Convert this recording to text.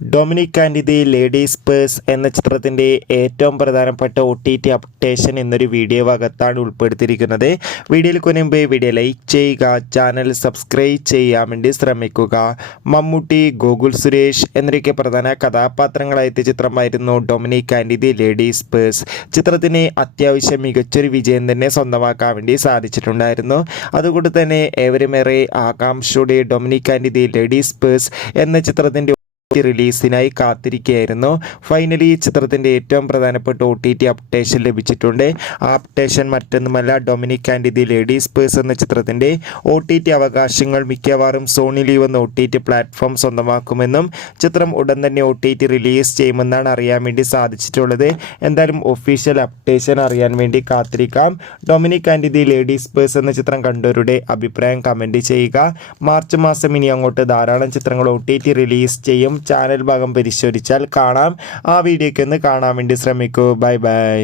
Dominic and the ladies purse എന്ന ചിത്രത്തിൻ്റെ ഏറ്റവും പ്രധാനപ്പെട്ട OTT അപ്ഡേഷൻ എന്നൊരു വീഡിയോ ഭാഗത്താണ് ഉൾപ്പെടുത്തിയിരിക്കുന്നത്. വീഡിയോയിൽ മുൻപ് വീഡിയോ ലൈക്ക് ചെയ്യുക, ചാനൽ സബ്സ്ക്രൈബ് ചെയ്യാൻ വേണ്ടി ശ്രമിക്കുക. മമ്മൂട്ടി, ഗോകുൽ സുരേഷ് എന്നൊക്കെ പ്രധാന കഥാപാത്രങ്ങളായ ചിത്രമായിരുന്നു Dominic and the ladies purse. ചിത്രത്തിന് അത്യാവശ്യം മികച്ചൊരു വിജയം തന്നെ സ്വന്തമാക്കാൻ വേണ്ടി സാധിച്ചിട്ടുണ്ടായിരുന്നു. അതുകൊണ്ട് തന്നെ ഏവരുമേറെ ആകാംക്ഷയോടെ Dominic and the ladies purse എന്ന ചിത്രത്തിൻ്റെ റിലീസിനായി കാത്തിരിക്കുകയായിരുന്നു. ഫൈനലി ചിത്രത്തിൻ്റെ ഏറ്റവും പ്രധാനപ്പെട്ട OTT അപ്ഡേഷൻ ലഭിച്ചിട്ടുണ്ട്. ആ അപ്ഡേഷൻ മറ്റൊന്നുമല്ല, Dominic and the ladies purse എന്ന ചിത്രത്തിൻ്റെ OTT അവകാശങ്ങൾ മിക്കവാറും സോണി ലീവ് എന്ന OTT പ്ലാറ്റ്ഫോം സ്വന്തമാക്കുമെന്നും ചിത്രം ഉടൻ തന്നെ OTT റിലീസ് ചെയ്യുമെന്നാണ് അറിയാൻ വേണ്ടി സാധിച്ചിട്ടുള്ളത്. എന്തായാലും ഒഫീഷ്യൽ അപ്ഡേഷൻ അറിയാൻ വേണ്ടി കാത്തിരിക്കാം. Dominic and the ladies purse എന്ന ചിത്രം കണ്ടവരുടെ അഭിപ്രായം കമൻറ്റ് ചെയ്യുക. മാർച്ച് മാസം ഇനി അങ്ങോട്ട് ധാരാളം ചിത്രങ്ങൾ OTT റിലീസ് ചെയ്യും. ചാനൽ ഭാഗം പരിശോധിച്ചാൽ കാണാം. ആ വീഡിയോയ്ക്ക് ഒന്ന് കാണാൻ വേണ്ടി ശ്രമിക്കൂ. Bye bye.